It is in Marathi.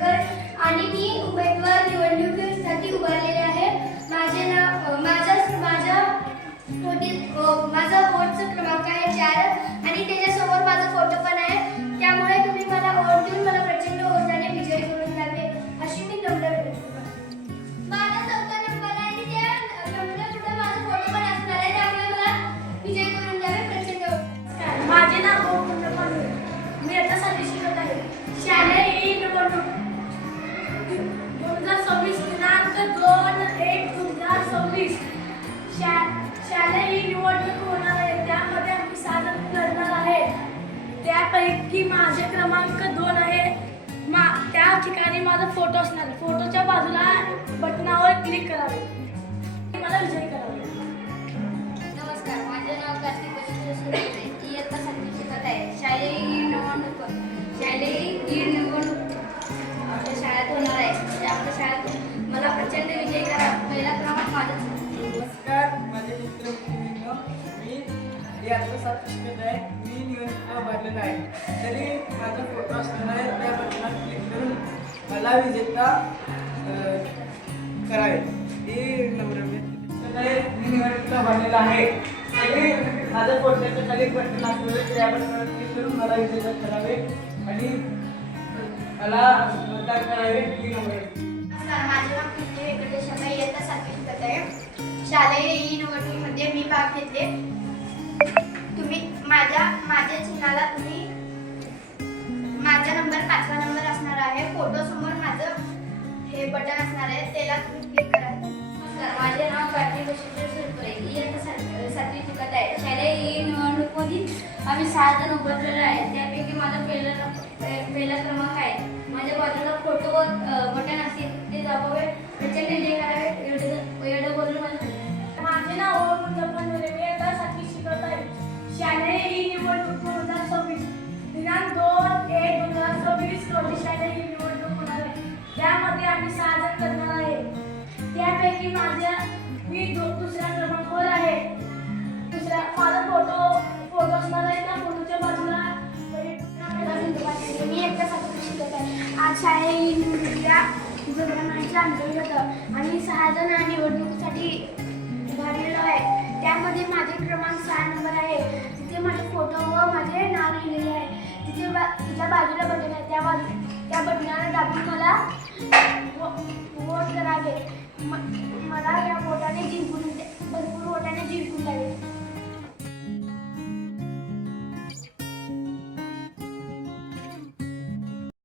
आंबेडकर आणि मी उमेदवार निवडणुकीसाठी उभारलेले आहे. माझे नाव माझा वोटचा क्रमांक आहे 4 आणि त्याच्यासमोर माझा फोटो पण आहे. त्यामुळे तुम्ही मला वोट देऊन मला प्रचंड वोटाने विजयी करून द्यावे अशी मी नम्र विनंती करतो. माझा 4था नंबर आहे आणि त्या नंबरपुढे माझा फोटो पण असणार आहे. त्यामुळे मला विजयी करून द्यावे प्रचंड वोट. माझे नाव गोविंद पांडे. मी आता 7वी शिकत आहे. शालेय निवडणूक 2026 दिनांक 2/1/2026 शालेय निवडणूक होणार आहे. त्यामध्ये आम्ही 6 जण लढणार आहे. त्यापैकी माझे क्रमांक 2 आहे. त्या ठिकाणी माझा फोटो असणार आहे. फोटोच्या बाजूला बटनावर क्लिक करावे. मला विजयी करावे. नमस्कार, माझे नाव कार्तिक वशिष्ठ सुरेश. इयत्ता 7वी शिकत आहे. शालेय निवडणूक आपल्या शाळेत होणार आहे. आपल्या शाळेत मला प्रचंड विजय करा. पहिला क्रमांक माझाच. नमस्कार, माझे मित्र मैत्रिणींनो, मी इयत्ता 7वी शिकत आहे. मी निवडणुकीला उभारलेला आहे. तरी माझा फोटो असणार आहे. त्या बटनावर क्लिक करून मला विजेता करावे ही नम्र विनंती आहे. मी निवडणुकीला उभारलेला आहे. तरी माझ्या फोटोच्या खाली बटन असलेले त्या बटनावर क्लिक करून मला विजेता करावे आणि मला मतदान करावे ही नम्र विनंती. नमस्कार, माझे नाव कीर्ती वेंकटेश आहे. इयत्ता 7वी शिकत आहे. शालेय निवडणुकीमध्ये मी भाग घेतले. तुम्ही माझ्या चिन्हाला तुम्ही माझा नंबर 5वा नंबर असणार आहे. फोटो समोर माझं हे बटन असणार आहे. त्याला तुम्ही क्लिक करा. नमस्कार, माझे नाव कार्तिक वशिष्ठ सुरेश. इयत्ता 7वी शिकत आहे. शालेय निवडणुकीमध्ये आम्ही 6 जण उभारलेले आहे. त्यापैकी माझा पहिला क्रमांक आहे. माझ्या बाजूला फोटो बटन असेल ते दाबावे प्रचंड विजय करावे एवढं बोलून माझे नाव गोविंद पांडे. मी आता 7वी शिकत आहे. शालेय निवडणूक 2026 दिनांक 2/1/2026 रोजी शालेय निवडणूक होणार आहे. त्यामध्ये आम्ही 6 जण लढणार आहे. त्यापैकी मी दुसऱ्या क्रमांकावर आहे. माझा फोटो असणार आहे. त्या फोटोच्या बाजूला मी इयत्ता 7वी शिकत आहे. आज शालेय निवडणुकीला उभारण्याच्या अंतर्गत आम्ही 6 जण निवडणुकीसाठी उभारलेलो आहे. त्यामध्ये माझे क्रमांक 6 नंबर आहे. तिथे माझे फोटो व माझे नाव लिहिलेले आहे. तिच्या बाजूला बटन आहे. त्या बटनाला दाबून मला वोट करावे. मला या वोटाने भरपूर वोटाने जिंकून द्यावे.